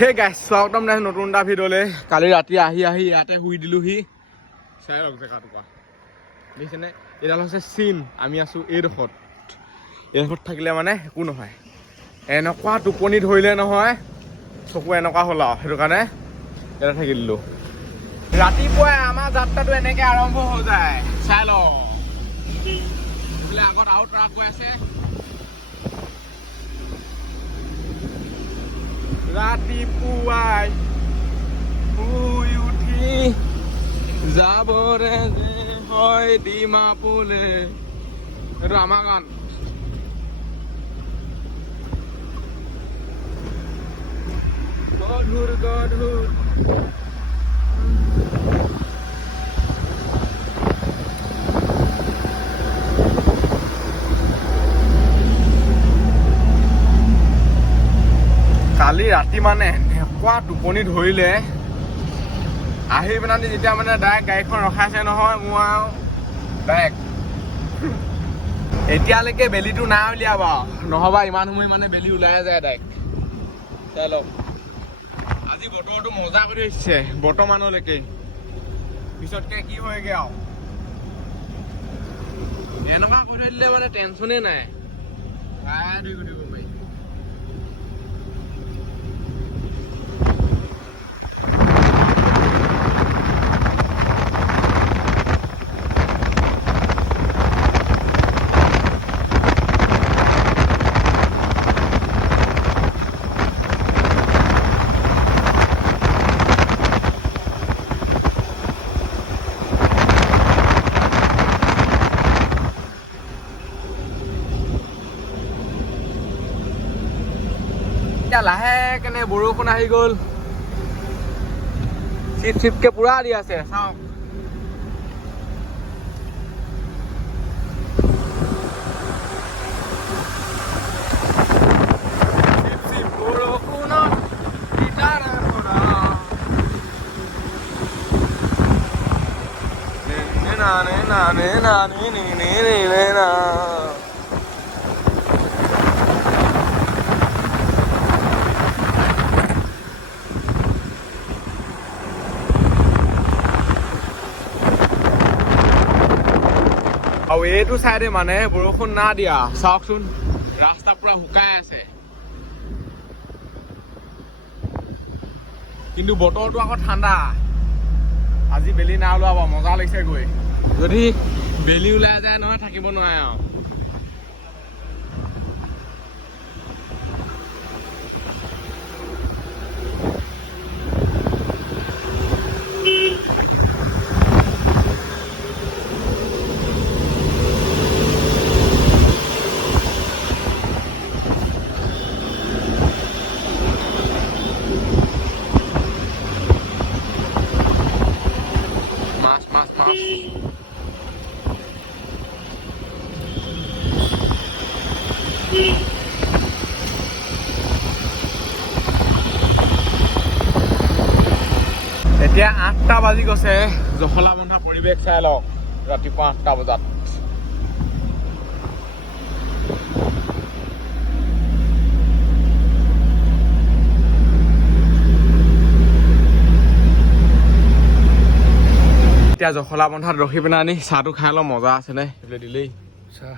হে গাইছ স্বাগতম নাই নতুন এটা ভিডিঅ'লে কালি ৰাতি আহি ইয়াতে শুই দিলোহি চাই লওক জেগাটো পৰা দেখিছেনে এডাল হৈছে চীন আমি আছোঁ এইডোখৰত থাকিলে মানে একো নহয় এনেকুৱা টোপনি ধৰিলে নহয় চকু এনেকুৱা হ'ল আৰু সেইটো কাৰণে ইয়াতে থাকি দিলোঁ ৰাতিপুৱাই আমাৰ যাত্ৰাটো এনেকৈ আৰম্ভ হৈ যায় চাই লওক বোলে আগত আৰু ট্ৰাক গৈ আছে ৰাতিপুৱাই শুই উঠি যাবৰে যে হয় ডিমাপুৰলে এইটো আমাৰ গান গধুৰ গধুৰ কালি ৰাতি মানে এনেকুৱা টোপনি ধৰিলে আহি পেলাই যেতিয়া মানে ডাইৰেক্ট গাড়ীখন ৰখাইছে নহয় মোৰ আৰু ডাইৰেক্ট এতিয়ালৈকে বেলিটো নাই উলিয়াবা নহবা ইমান সময় মানে বেলি ওলাই যায় ডাইৰেক্ট চাই লওক আজি বতৰটো মজা কৰি আহিছে বৰ্তমানলৈকে পিছতকে কি হয়গে আৰু এনেকুৱা কৰি দিলে মানে টেনচনে নাই ধুই দিব পাৰি এতিয়া লাহে কেনে বৰষুণ আহি গ'ল চিপকে পুৰা দি আছে চাওক আৰু এইটো চাইডে মানে বৰষুণ না দিয়া চাওকচোন ৰাস্তা পুৰা শুকাই আছে কিন্তু বতৰটো আকৌ ঠাণ্ডা আজি বেলি না ওলাব মজা লাগিছে গৈ যদি বেলি ওলাই যায় নহয় থাকিব নোৱাৰে আৰু এতিয়া 8টা বাজি গৈছে জখলা বন্ধা পৰিৱেশ চাই লওক ৰাতিপুৱা 8টা বজাত এতিয়া জখলা বন্ধাত ৰখি পিনে আনি চাহটো খাই লওঁ মজা আছে নে এইফালে দিলেই চাহ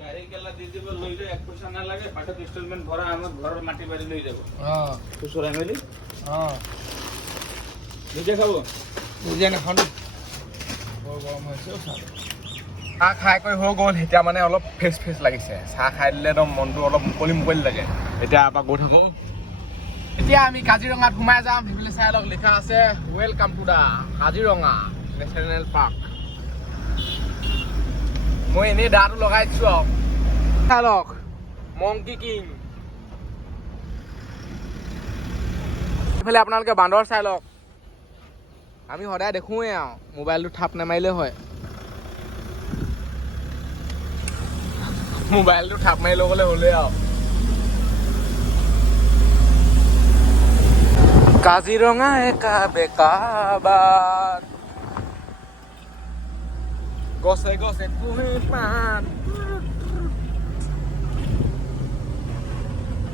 গাড়ী কেলা দি দিব লৈ যায় 1 পইচা নালাগে পাছত ইনষ্টলমেন্ট ভৰা আমাৰ ঘৰৰ মাটি বাৰী লৈ যাব খুচুৰা মেলি নিজে খাব নিজে নাখাওঁ বৰ গৰম হৈছে চাহ খাই কৰি হৈ গ'ল এতিয়া মানে অলপ ফ্ৰেছ লাগিছে চাহ খাই দিলে একদম মনটো অলপ মুকলি লাগে এতিয়া এপাক গৈ থাকোঁ এতিয়া আমি কাজিৰঙাত সোমাই যাম সেইফালে চাই লওক লিখা আছে welcome to the Kaziranga national park মই এনেই দাটো লগাই দিছোঁ আৰু চাই লওক মংকি কিং এইফালে আপোনালোকে বান্দৰ চাই লওক আমি সদায় দেখোঁৱেই আৰু মোবাইলটো থাপ নামাৰিলে হয় মোবাইলটো থাপ মাৰি ল'বলৈ হ'লেই আৰু কাজিৰঙা একা বেকা বাট গছে গছে কুঁহি পাত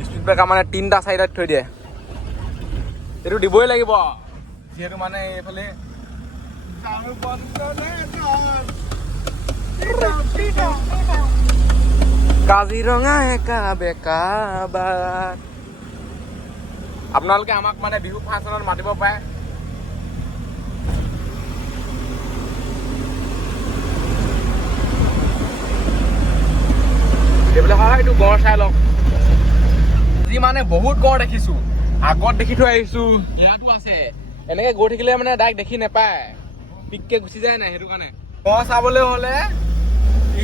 স্পীড ব্ৰেকাৰ মানে 3টা 4টাত থৈ দিয়ে এইটো দিবই লাগিব যিহেতু মানে এইফালে কাজিৰঙা একা বেকা বাট আপোনালোকে আমাক মানে বিহু ফাংচনত মাতিব পাৰে হয় এইটো গড় চাই লওক আজি মানে বহুত গড় দেখিছো আগত দেখি থৈ আহিছো ইয়াতো আছে এনেকে গৈ থাকিলে মানে ডাইৰেক্ট দেখি নাপায় পিককে গুচি যায় নাই সেইটো কাৰণে গড় চাবলৈ হলে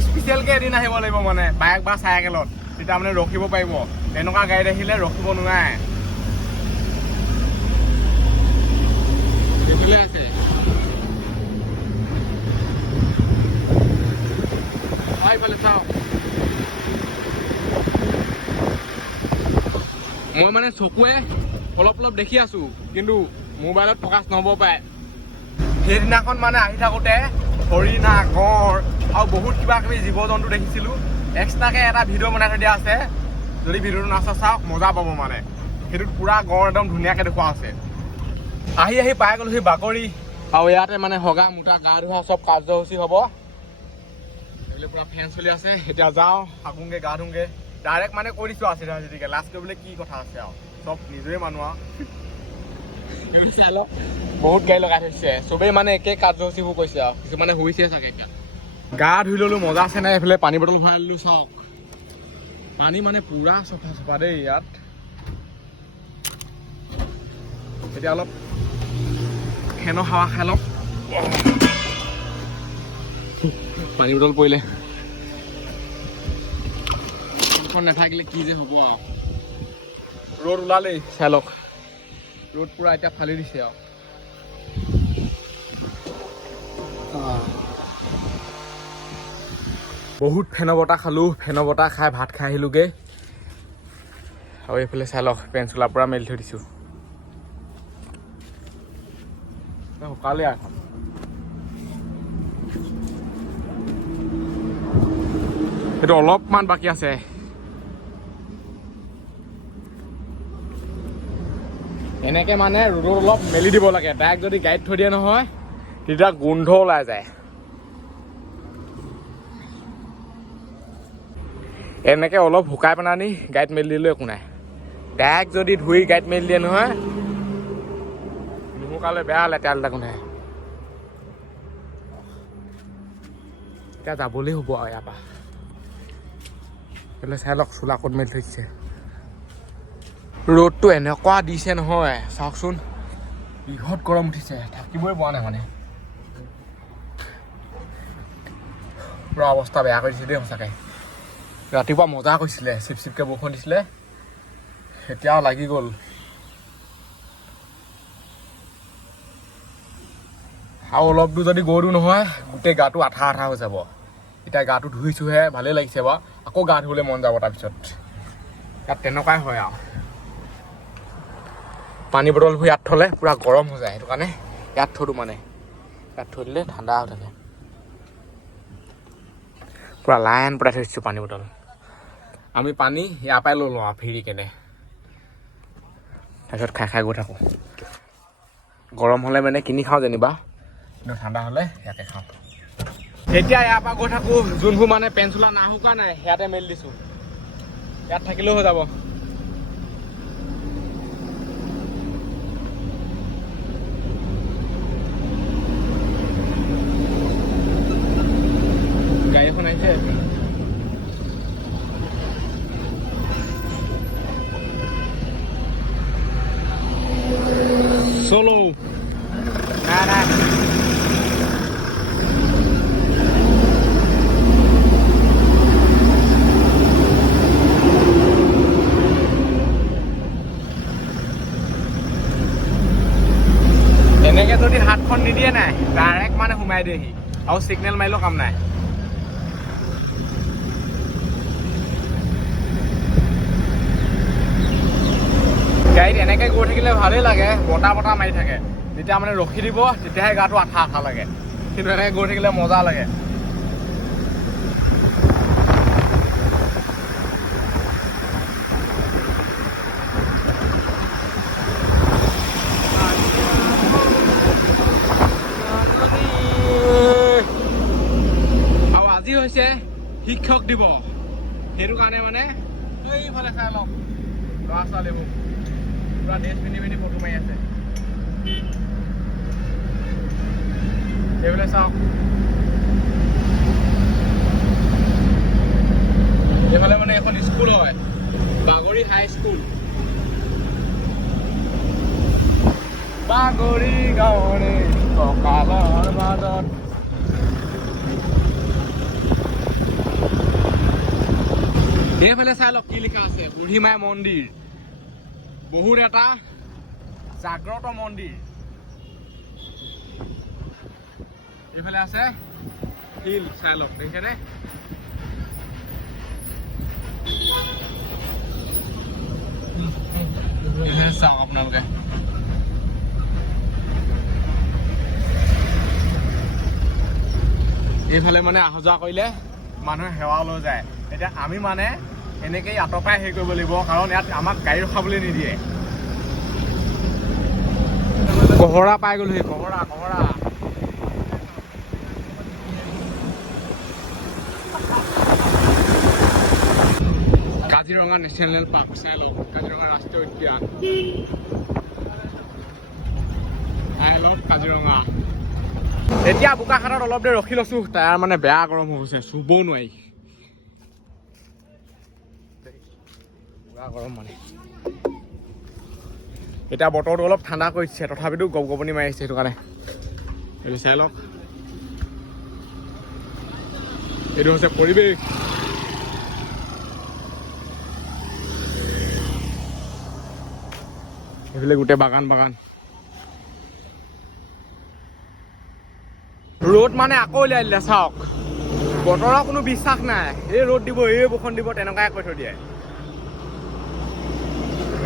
স্পেচিয়েলকে এদিন আহিব লাগিব মানে বাইক বা চাইকেলত তেতিয়া মানে ৰখিব পাৰিব এনেকুৱা গাড়ীত আহিলে ৰখিব নোৱাৰে এইফালে আছে এইফালে চাওক মই মানে চকুৱে অলপ অলপ দেখি আছো কিন্তু মোবাইলত ফকাচ নহ'ব পাৰে সেইদিনাখন মানে আহি থাকোঁতে হৰিণা গড় আৰু বহুত কিবা কিবি জীৱ জন্তু দেখিছিলোঁ এক্সট্ৰাকৈ এটা ভিডিঅ' বনাই থৈ দিয়া আছে যদি ভিডিঅ'টো নাচা চাওক মজা পাব মানে সেইটোত পুৰা গড় একদম ধুনীয়াকৈ দেখুওৱা আছে আহি আহি পাই গ'লো সেই বাকৰি আৰু ইয়াতে মানে হগা মোটা গা ধোৱা চব কাৰ্যসূচী হ'ব এইবিলাক পুৰা ফেন চলি আছে এতিয়া যাওঁ থাকোঁগৈ গা ধোঁগৈ ডাইৰেক্ট মানে কৈ দিছোঁ আছে যেতিয়াকৈ লাষ্ট কৰিবলৈ কি কথা আছে আৰু চব নিজৰে মানুহ আৰু চাই লওক বহুত গাড়ী লগাই থৈছে চবেই মানে একে কাৰ্যসূচীবোৰ কৈছে আৰু কিছুমানে শুইছে চাগে এতিয়া গা ধুই ল'লোঁ মজা আছে নাই এইফালে পানী বটল ভৰাই ল'লোঁ চাওক পানী মানে পুৰা চফা চফা দেই ইয়াত এতিয়া অলপ ফেনৰ হাৱা খাই লওক পানী বটল পৰিলে নাথাকিলে কি যে হ'ব আৰু ৰ'দ ওলালেই চাই লওক ৰ'দ পুৰা এতিয়া ফালি দিছে আৰু বহুত ফেনৰ বতাহ খালোঁ ফেনৰ বতাহ খাই ভাত খাই আহিলোঁগৈ আৰু এইফালে চাই লওক পেন চোলা পুৰা মেলি থৈ দিছোঁ শুকালে এখন সেইটো অলপমান বাকী আছে এনেকৈ মানে ৰ'দত অলপ মেলি দিব লাগে ডাইৰেক্ট যদি গাড়ীত থৈ দিয়ে নহয় তেতিয়া গোন্ধ ওলাই যায় এনেকৈ অলপ শুকাই পেলাই নি গাড়ীত মেলি দিলেও একো নাই ডাইৰেক্ট যদি ধুই গাড়ীত মেলি দিয়ে নহয় নুশুকালে বেয়া লেতেৰা লেতেৰা গোন্ধায় এতিয়া যাবলৈ হ'ব আৰু ইয়াৰ পৰা এইফালে চাই লওক চোলা ক'ত মেলি থৈছে ৰ'দটো এনেকুৱা দিছে নহয় চাওকচোন বৃহৎ গৰম উঠিছে থাকিবই পৰা নাই মানে পুৰা অৱস্থা বেয়া কৰি দিছে দেই সঁচাকৈ ৰাতিপুৱা মজা কৰিছিলে চিপ চিপকৈ বৰষুণ দিছিলে এতিয়াও লাগি গ'ল আৰু অলপ দূৰ যদি গৈ দিওঁ নহয় গোটেই গাটো আঠা আঠা হৈ যাব এতিয়া গাটো ধুইছোঁহে ভালেই লাগিছে বাৰু আকৌ গা ধুবলৈ মন যাব তাৰপিছত ইয়াত তেনেকুৱাই হয় আৰু পানী বটলবোৰ ইয়াত থ'লে পূৰা গৰম হৈ যায় সেইটো কাৰণে ইয়াত থৈ দিওঁ মানে ইয়াত থৈ দিলে ঠাণ্ডা হৈ থাকে পূৰা লাইন পৰাই থৈ দিছোঁ পানী বটল আমি পানী ইয়াৰ পৰাই লৈ লওঁ আৰু ফিৰি কেনে তাৰপিছত খাই খাই গৈ থাকোঁ গৰম হ'লে মানে কিনি খাওঁ যেনিবা কিন্তু ঠাণ্ডা হ'লে ইয়াতে খাওঁ এতিয়া ইয়াৰ পৰা গৈ থাকোঁ যোনবোৰ মানে পেন চোলা নাশুকা নাই ইয়াতে মেলি দিছোঁ ইয়াত থাকিলেও হৈ যাব গাড়ী এখন আহিছে চলো না এনেকৈ যদি হাতখন নিদিয়ে নাই ডাইৰেক্ট মানে সোমাই দিয়েহি আৰু ছিগনেল মাৰিলেও কাম নাই গাড়ীত এনেকৈ গৈ থাকিলে ভালেই লাগে বতাহ বতাহ মাৰি থাকে যেতিয়া মানে ৰখি দিব তেতিয়াহে গাটো আঠা আঠা লাগে কিন্তু এনেকৈ গৈ থাকিলে মজা লাগে হৈছে শিক্ষক দিৱস সেইটো কাৰণে মানে এইফালে চাই লওক ল'ৰা ছোৱালীবোৰ পুৰা ড্ৰেছ পিন্ধি পিন্ধি ফটো মাৰি আছে এইফালে চাওক এইফালে মানে এখন স্কুল হয় বাগৰি হাই স্কুল বাগৰি গাঁৱৰে কঁকালৰ মাজত এইফালে চাই লওক কি লিখা আছে বুঢ়ীমাই মন্দিৰ বহুত এটা জাগ্ৰত মন্দিৰ এইফালে আছে শিল চাই লওক দেখিছেনে চাওক আপোনালোকে এইফালে মানে অহা যোৱা কৰিলে মানুহে সেৱা লৈ যায় এতিয়া আমি মানে এনেকেই আঁতৰ পৰাই হেৰি কৰিব লাগিব কাৰণ ইয়াত আমাক গাড়ী ৰখাবলৈ নিদিয়ে কহৰা পাই গ'লো সেই কহৰা কাজিৰঙা নেশ্যনেল পাৰ্ক চাই লওক কাজিৰঙা ৰাষ্ট্ৰীয় উদ্যান আই লভ কাজিৰঙা এতিয়া বোকাখাটত অলপ দেৰি ৰখি লৈছো টায়াৰ মানে বেয়া গৰম হৈ গৈছে চুবও নোৱাৰি গৰম মানে এতিয়া বতৰটো অলপ ঠাণ্ডা কৰিছে তথাপিতো গপগপনি মাৰি আহিছে সেইটো কাৰণে এইটো চাই লওক এইটো হৈছে পৰিৱেশ এইফালে গোটেই বাগান ৰ'দ মানে আকৌ উলিয়াই দিলে চাওক বতৰৰ কোনো বিশ্বাস নাই এই ৰ'দ দিব এই বৰষুণ দিব তেনেকুৱাই কৈ থৈ দিয়ে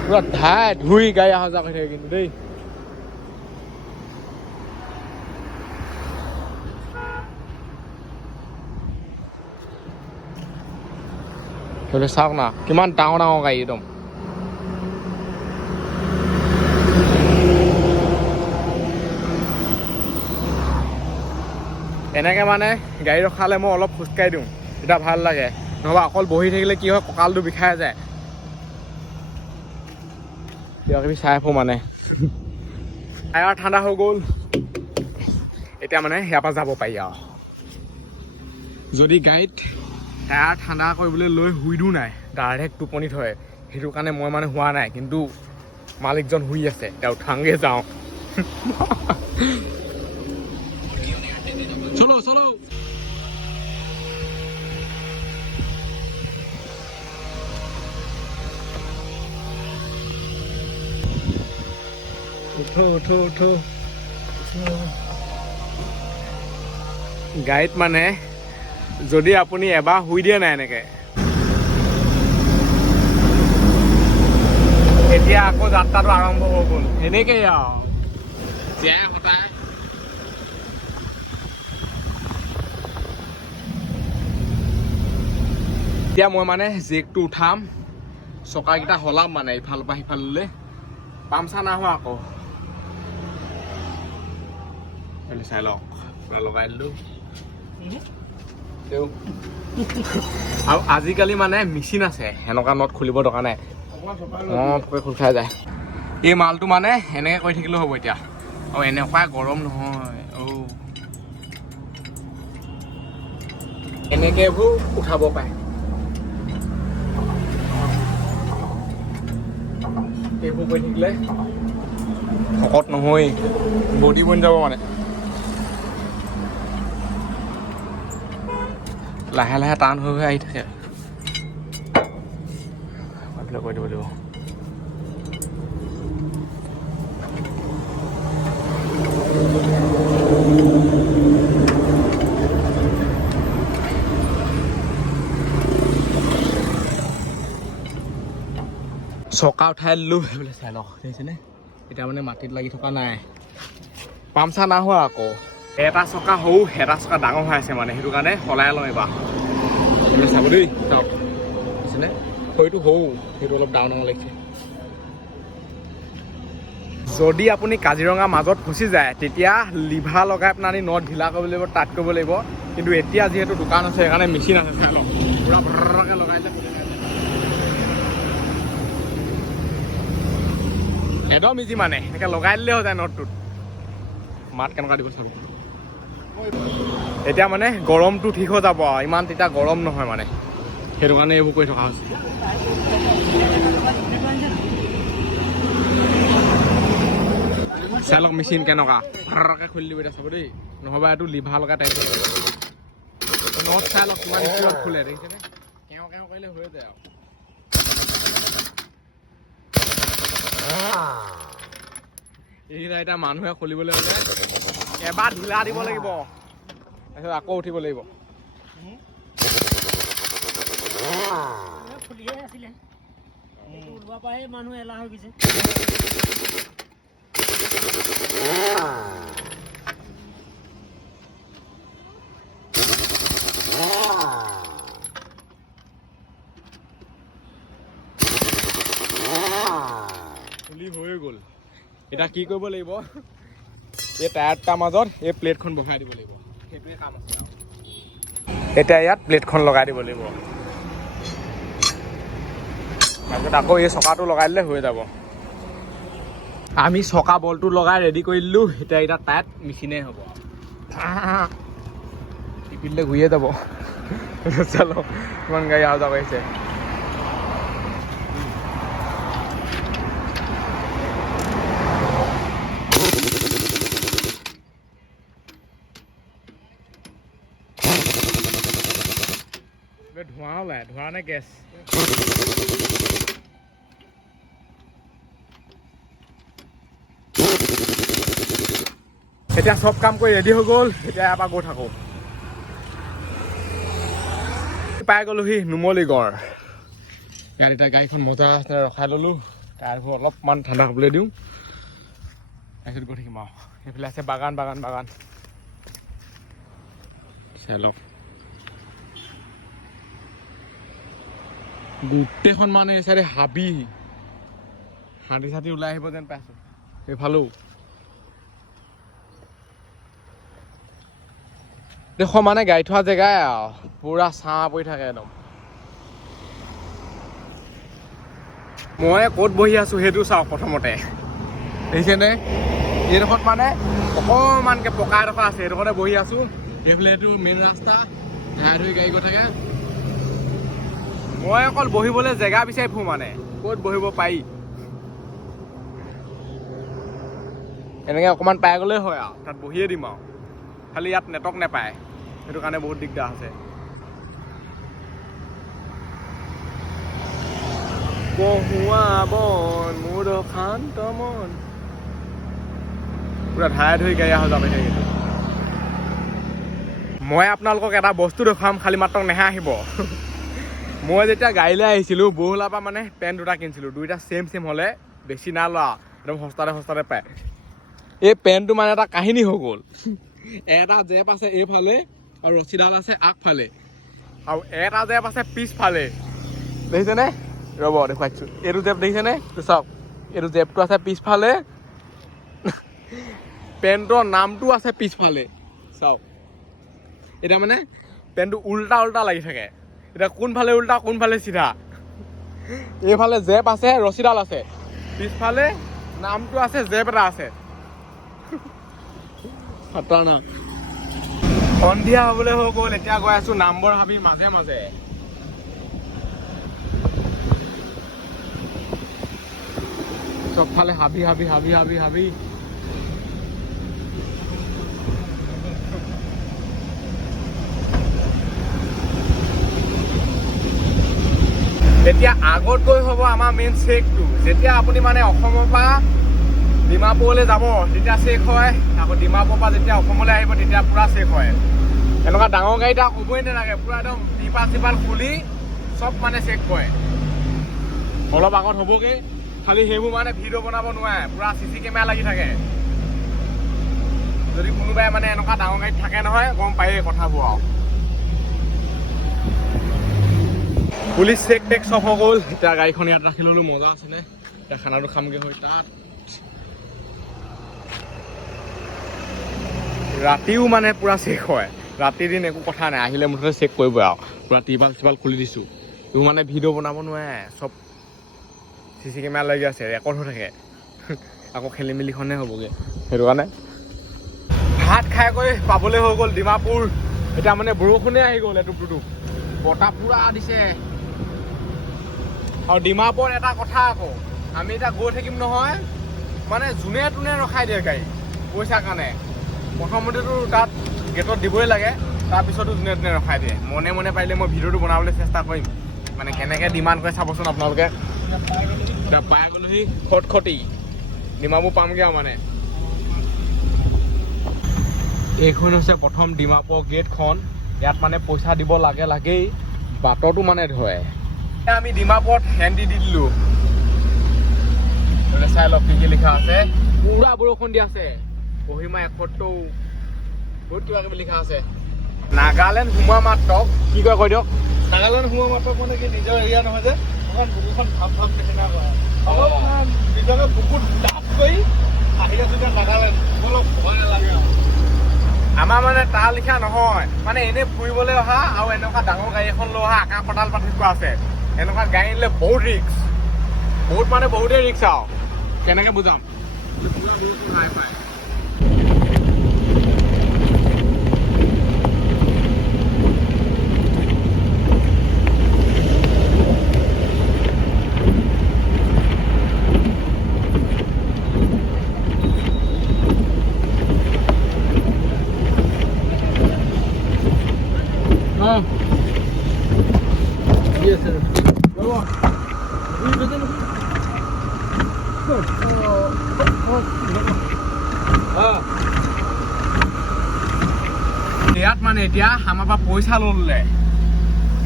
পুৰা ধাই ধুই গাড়ী অহা যোৱা কৰি থাকে কিন্তু দেই সেইফালে চাওক না কিমান ডাঙৰ গাড়ী একদম এনেকে মানে গাড়ী ৰখালে মই অলপ খোজকাঢ়ি দিওঁ তেতিয়া ভাল লাগে নহবা অকল বহি থাকিলে কি হয় কঁকালটো বিষাই যায় কিবা কিবি চাই আহোঁ মানে টায়াৰ ঠাণ্ডা হৈ গ'ল এতিয়া মানে ইয়াৰ পৰা যাব পাৰি আৰু যদি গাড়ীত টায়াৰ ঠাণ্ডা কৰিবলৈ লৈ শুই দিওঁ নাই ডাইৰেক্ট টোপনি থয় সেইটো কাৰণে মই মানে হোৱা নাই কিন্তু মালিকজন শুই আছে এতিয়া উঠাংগে যাওঁ চলো উঠো গাড়ীত মানে যদি আপুনি এবাৰ শুই দিয়ে নাই এনেকে এতিয়া আকৌ যাত্ৰাটো আৰম্ভ হৈ গ'ল এনেকেই আৰু জীয়াই হতাই এতিয়া মই মানে জেকটো উঠাম চকাকেইটা সলাম মানে ইফালৰ পৰা সিফাললৈ পামচাৰ নাহোঁ আকৌ চাই লওক পুৰা লগাই দিলোঁ আৰু আজিকালি মানে মেচিন আছে সেনেকুৱা নট খুলিব দৰকাৰ নাই খোল খাই যায় এই মালটো মানে এনেকৈ কৰি থাকিলেও হ'ব এতিয়া আৰু এনেকুৱা গৰম নহয় এনেকৈ এইবোৰ উঠাব পাৰে এইবোৰ কৰি থাকিলে শকত নহয় বডি বনি যাব মানে লাহে লাহে টান হৈ আহি থাকে কৰি দিব লাগিব চকা উঠাই দিলোঁ সেইবিলাক চাই লওক দেখিছেনে এতিয়া মানে মাটিত লাগি থকা নাই পামচাৰ নাহোৱা আকৌ এটা চকা সৰু এটা চকা ডাঙৰ হৈ আছে মানে সেইটো কাৰণে সলাই লওঁ এবাৰ চাব দেই চাওক দেখিছেনে সৰুটো সৰু সেইটো অলপ ডাঙৰ লাগিছে যদি আপুনি কাজিৰঙা মাজত ফচি যায় তেতিয়া লিভা লগাই আপোনাৰ নট ঢিলা কৰিব লাগিব, টাইট কৰিব লাগিব। কিন্তু এতিয়া যিহেতু দোকান আছে সেইকাৰণে মেচিন আছে, চাই লওক পুৰা ভৰকে লগাইছে। একদম ইজি মানে এনেকৈ লগাই দিলে হৈ যায় নটটোত। মাত কেনেকুৱা দিব চাব। এতিয়া মানে গৰমটো ঠিক হৈ যাব আৰু ইমান তেতিয়া গৰম নহয় মানে, সেইটো কাৰণে এইবোৰ কৰি থকা হৈছে। চাই লওক মেচিন কেনেকুৱা ভৰকে খুলি দিব এতিয়া চাব দেই, নহ'বা এইটো লিভা লগাই টাইপ কৰিব লাগিব। নট চাই লওক কিমান স্পীডত খোলে দেখিছেনে, কেও কেও কৰিলে হৈ যায় আৰু। এইকেইটা এতিয়া মানুহে খুলিবলৈ হ'লে এবাৰ ঢিলা দিব লাগিব, তাৰপিছত আকৌ উঠিব লাগিব। মানুহ এলাহ হৈ গৈছে। খুলি হৈ গ'ল। এতিয়া কি কৰিব লাগিব, এই টায়াৰটাৰ মাজত এই প্লেটখন বহাই দিব লাগিব, সেইটোৱে কাম আছে। এতিয়া ইয়াত প্লেটখন লগাই দিব লাগিব, তাৰপিছত আকৌ এই চকাটো লগাই দিলে হৈ যাব। আমি চকা বলটো লগাই ৰেডি কৰি দিলোঁ। এতিয়া টায়াত মেচিনেই হ'ব, টিপিলে ঘূৰিয়ে যাব। চালো কিমান গাড়ী অহা যোৱা কৰিছে। ধোঁৱা ওলাই, ধোঁৱা নে গেছ? এতিয়া চব কাম কৰি ৰেডি হৈ গ'ল। এতিয়া ইয়াৰ পৰা গৈ থাকোঁ। পাই গ'লোহি নুমলীগড়। ইয়াত এতিয়া গাড়ীখন মজা ৰখাই ল'লোঁ, টায়াৰবোৰ অলপমান ঠাণ্ডা হ'বলৈ দিওঁ, তাৰপিছত গৈ থাকিম আৰু। সেইফালে আছে বাগান বাগান বাগান, চাই লওক গোটেইখন মানে এই চাইডে হাবি, হাতী চাতী ওলাই আহিব যেন পাইছোঁ সেইফালেও। দেখো মানে গাড়ী থোৱা জেগাই আৰু পুৰা ছাঁ পৰি থাকে একদম। মই ক'ত বহি আছোঁ সেইটো চাওক প্ৰথমতে, দেখিছেনে? এইডোখৰত মানে অকণমানকৈ পকা এডোখৰ আছে, সেইডোখৰতে বহি আছোঁ। সেইফালে এইটো মেইন ৰাস্তা, ধাই ধৰি গাড়ী গৈ থাকে। মই অকল বহিবলৈ জেগা বিচাৰি ফুৰোঁ মানে, ক'ত বহিব পাৰি। এনেকৈ অকণমান পাই গ'লেই হয় আৰু তাত বহিয়ে দিম আৰু। খালি ইয়াত নেটৱৰ্ক নাপায়, সেইটো কাৰণে বহুত দিগদাৰ আছে। কহুৱা বন মোৰ শান্ত মন, পুৰা ধাই ধৰি গাড়ী অহা যোৱা কৰি থাকে। মই আপোনালোকক এটা বস্তু দেখুৱাম, খালি মাত্ৰ নেহাঁহিব। মই যেতিয়া গাড়ীলৈ আহিছিলোঁ, বৰহোলাৰ পৰা মানে পেণ্ট দুটা কিনিছিলোঁ, দুইটা ছেম হ'লে, বেছি নাই লোৱা, একদম সস্তাতে পায়। এই পেণ্টটো মানে এটা কাহিনী হৈ গ'ল। এটা জেপ আছে এইফালে আৰু ৰছীডাল আছে আগফালে, আৰু এটা জেপ আছে পিছফালে, দেখিছেনে? ৰ'ব দেখুৱাইছোঁ, এইটো জেপ দেখিছেনে? চাওক এইটো জেপটো আছে পিছফালে, পেণ্টৰ নামটো আছে পিছফালে, চাওক। এতিয়া মানে পেণ্টটো উল্টা উল্টা লাগি থাকে, এতিয়া কোনফালে উল্টা কোনফালে চিধা। এইফালে জেপ আছে, ৰছীডাল আছে, পিছফালে নামটো আছে, জেপ এটা আছে। খাতাৰনাক। সন্ধিয়া হ'বলৈ হৈ গ'ল, এতিয়া গৈ আছোঁ নামবৰ হাবিৰ মাজে মাজে। চবফালে হাবি হাবি হাবি হাবি হাবি। এতিয়া আগত গৈ হ'ব আমাৰ মেইন চেকটো। যেতিয়া আপুনি মানে অসমৰ পৰা ডিমাপুৰলৈ যাব তেতিয়া চেক হয়, আকৌ ডিমাপুৰৰ পৰা যেতিয়া অসমলৈ আহিব তেতিয়া পুৰা চেক হয়। এনেকুৱা ডাঙৰ গাড়ী এটা ক'বই নালাগে, পুৰা একদম টিপাল চিপাল খুলি চব মানে চেক কৰে। অলপ আগত হ'বগৈ, খালি সেইবোৰ মানে ভিডিঅ' বনাব নোৱাৰে, পুৰা CC কেমেৰা লাগি থাকে। যদি কোনোবাই মানে এনেকুৱা ডাঙৰ গাড়ীত থাকে নহয়, গম পায়েই কথাবোৰ আৰু। পুলিচ চেক টেক চব হৈ গ'ল। এতিয়া গাড়ীখন ইয়াত ৰাখি ল'লোঁ, মজা আছিলে। এতিয়া খানাটো খামগৈ হৈ তাত। ৰাতিও মানে পূৰা চেক হয়, ৰাতি দিন একো কথা নাই, আহিলে মুঠতে চেক কৰিব আৰু পূৰা টিপাল চিপাল খুলি দিছোঁ। তোৰ মানে ভিডিঅ' বনাব নোৱাৰে, চব CC কেমেৰা লাগি আছে, ৰেকৰ্ড হৈ থাকে। আকৌ খেলি মেলিখনে হ'বগৈ, সেইটো কাৰণে ভাত খাই কৰি পাবলৈ হৈ গ'ল ডিমাপুৰ। এতিয়া মানে বৰষুণে আহি গ'ল এটুপ টুটুপ, বতাহ পূৰা দিছে। আৰু ডিমাপুৰত এটা কথা আকৌ, আমি এতিয়া গৈ থাকিম নহয়, মানে যোনে তোনে ৰখাই দিয়ে গাড়ী পইচাৰ কাৰণে। প্ৰথমতেতো তাত গেটত দিবই লাগে, তাৰপিছতো যোনে তোনে ৰখাই দিয়ে। মনে মনে পাৰিলে মই ভিডিঅ'টো বনাবলৈ চেষ্টা কৰিম, মানে কেনেকৈ ডিমাণ্ড কৰে চাবচোন আপোনালোকে। এতিয়া পাই গ'লোহি খটখটি, ডিমাপুৰ পামগৈ আৰু মানে। এইখন হৈছে প্ৰথম ডিমাপুৰ গেটখন। ইয়াত মানে পইচা দিব লাগেই, বাটতো মানে ধৰে। এতিয়া আমি ডিমাপুৰত হেন্দি দি দিলোঁ। চাই লওক কি লিখা আছে, পুৰা বৰষুণ দি আছে। কহিমা 71 বহুত কিবা কিবি লিখা আছে। নাগালেণ্ড সোমোৱা মাত্ৰ কি কয় কৈ দিয়ক। নাগালেণ্ড সোমোৱা মাত্ৰ মানে কি নিজৰ এৰিয়া নহয় যে, অকণ বুকুখন ভাৱ ভাৱ নিচিনা কৰে। অলপ নিজকে বুকুত ডাঠ কৰি আহি আছোঁ যে নাগালেণ্ড, অলপ ভয় নালাগে আৰু। আমাৰ মানে তাৰ লিখা নহয়, মানে এনেই ফুৰিবলৈ অহা আৰু এনেকুৱা ডাঙৰ গাড়ী এখন লৈ অহা আকাশ পাতাল পাৰ্থক্য আছে। এনেকুৱা গাড়ী নিলে বহুত ৰিক্স, বহুত মানে বহুতেই ৰিক্স আৰু। কেনেকৈ বুজাম, ইয়াত মানে এতিয়া আমাৰ পৰা পইচা ল'লে,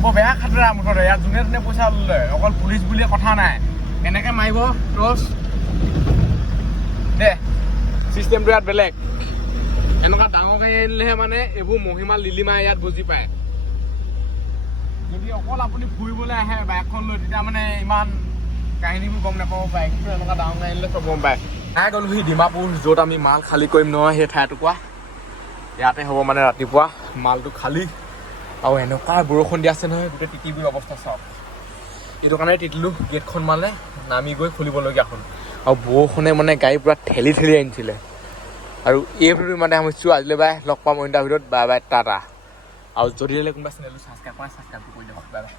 বৰ বেয়া খাতৰা মুঠতে। ইয়াত যোনে যোনে পইচা ল'লে, অকল পুলিচ বুলিয়ে কথা নাই, এনেকৈ মাৰিব টৰ্চ দে। চিষ্টেমটো ইয়াত বেলেগ। এনেকুৱা ডাঙৰ গাড়ী আনিলেহে মানে এইবোৰ মহিমা লিলিমা ইয়াত বুজি পায়। যদি অকল আপুনি ফুৰিবলৈ আহে বাইকখন লৈ, তেতিয়া মানে ইমান কাহিনীবোৰ গম নাপাব পাৰে, কিন্তু এনেকুৱা ডাঙৰ গাড়ী আনিলে চব গম পায়। খাই গ'লোহি ডিমাপুৰ, য'ত আমি মাল খালী কৰিম নহয় সেই ঠাইটুকুৰা। ইয়াতে হ'ব মানে ৰাতিপুৱা মালটো খালী। আৰু এনেকুৱা বৰষুণ দি আছে নহয়, গোটেই তিতিবুৰি অৱস্থা চাওক। এইটো কাৰণে তিতিলোঁ, গেটখন মানে নামি গৈ খুলিবলগীয়া হ'ল। আৰু বৰষুণে মানে গাড়ী পূৰা ঠেলি ঠেলি আনিছিলে। আৰু এইবোৰ মানে সামৰিছোঁ, আজিলৈ বাই লগ পাম ইণ্টাৰভিউত। Bye bye, Tata. আৰু যদি কোনোবা চেনেলটো ছাবস্ক্ৰাইব কৰে, ছাবস্ক্ৰাইব কৰি দিয়ক। Bye bye.